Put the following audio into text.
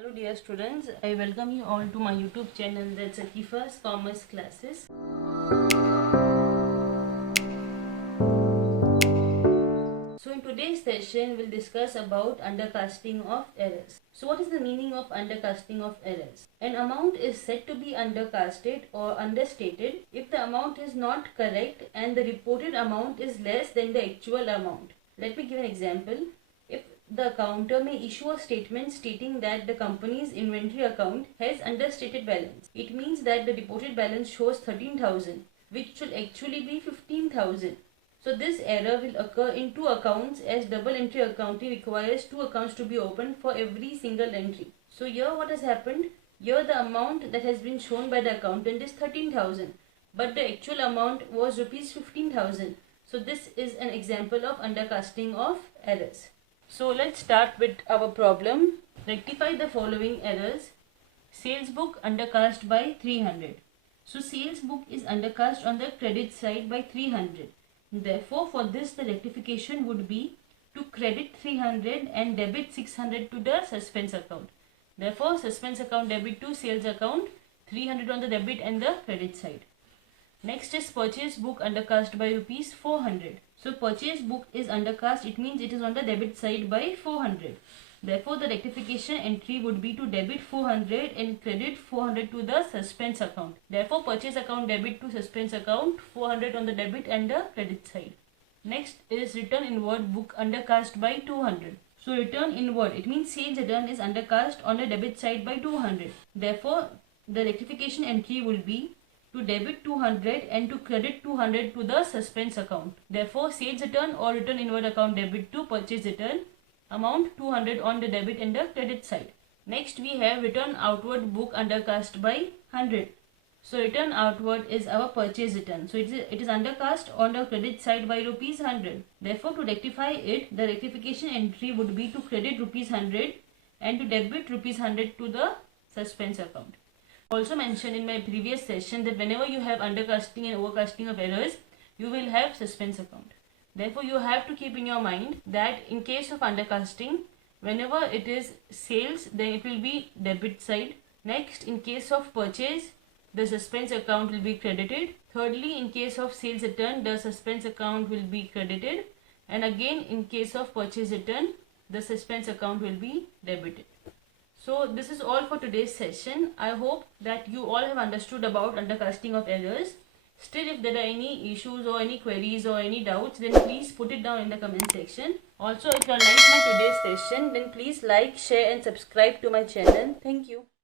Hello dear students, I welcome you all to my YouTube channel, that's Akifa's Commerce Classes. So in today's session we'll discuss about undercasting of errors. So what is the meaning of undercasting of errors? An amount is said to be undercasted or understated if the amount is not correct and the reported amount is less than the actual amount. Let me give an example. If the accountant may issue a statement stating that the company's inventory account has understated balance. It means that the reported balance shows 13,000, which should actually be 15,000. So this error will occur in two accounts, as double entry accounting requires two accounts to be opened for every single entry. So here what has happened? Here the amount that has been shown by the accountant is 13,000, but the actual amount was rupees 15,000. So this is an example of undercasting of errors. So let's start with our problem. Rectify the following errors. Sales book undercast by 300. So sales book is undercast on the credit side by 300. Therefore, for this the rectification would be to credit 300 and debit 600 to the suspense account. Therefore, suspense account debit to sales account, 300 on the debit and the credit side. Next is purchase book undercast by rupees 400. So purchase book is undercast, it means it is on the debit side by 400. Therefore the rectification entry would be to debit 400 and credit 400 to the suspense account. Therefore purchase account debit to suspense account, 400 on the debit and the credit side. Next is return inward book undercast by 200. So return inward, it means sales return is undercast on the debit side by 200. Therefore the rectification entry will be to debit 200 and to credit 200 to the suspense account. Therefore, sales return or return inward account debit to purchase return, amount 200 on the debit and the credit side. Next, we have return outward book undercast by 100. So, return outward is our purchase return. So, it is undercast on the credit side by rupees 100. Therefore, to rectify it, the rectification entry would be to credit rupees 100 and to debit rupees 100 to the suspense account. Also mentioned in my previous session that whenever you have undercasting and overcasting of errors, you will have suspense account. Therefore, you have to keep in your mind that in case of undercasting, whenever it is sales, then it will be debit side. Next, in case of purchase, the suspense account will be credited. Thirdly, in case of sales return, the suspense account will be credited. And again, in case of purchase return, the suspense account will be debited. So this is all for today's session. I hope that you all have understood about undercasting of errors. Still, if there are any issues or any queries or any doubts, then please put it down in the comment section. Also, if you like my today's session, then please like, share and subscribe to my channel. Thank you.